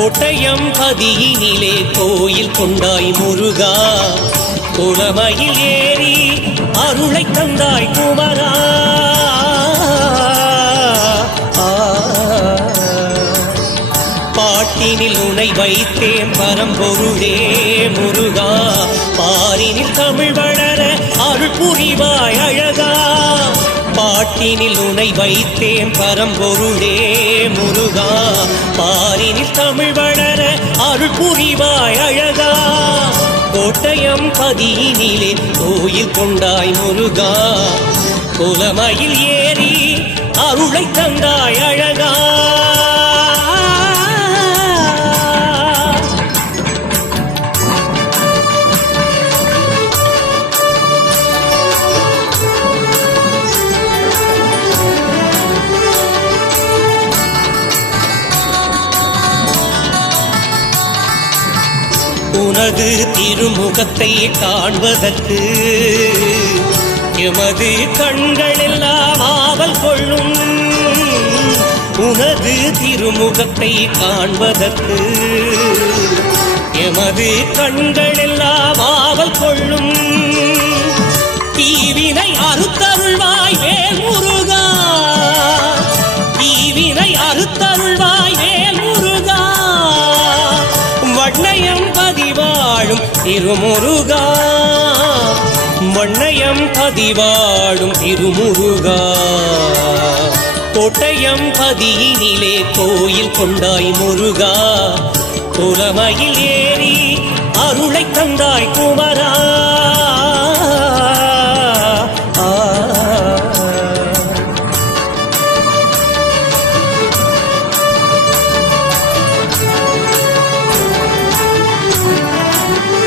கோட்டயம் பதியினிலே கோயில் கொண்டாய் முருகா, குளமயில் ஏறி அருளை தந்தாய் குமரா. பாட்டினில் உனை வைத்தேன் பரம்பொருளே முருகா, பாரினில் தமிழ் வளர அருள் புரிவாய் அழகா. பாட்டினில் உனை வைத்தேன் பரம்பொருளே முருகா, பாரினில் தமிழ் வளர அருள் புரிவாய் அழகா. கோட்டயம் பதியினிலே கோயில் கொண்டாய் முருகா, குலமயில் ஏறி அருளை தந்தாய் அழகா. உனது திருமுகத்தை காண்பதற்கு எமது கண்கள் எல்லாம் ஆவல் கொள்ளும். உனது திருமுகத்தை காண்பதற்கு எமது கண்கள் எல்லாம் ஆவல் கொள்ளும். தீவினை அறுத்தருள்வாய் வேல் முருகா, தீவினை அறுத்தருள்வாய் வேல் முருகா. வண்ணயம் பதிவாழும் திருமுருகா, வண்ணயம் பதிவாழும் திருமுருகா. கோட்டயம் பதியினிலே கோயில் கொண்டாய் முருகா, குலமயில் ஏறி அருளை தந்தாய் குமரா.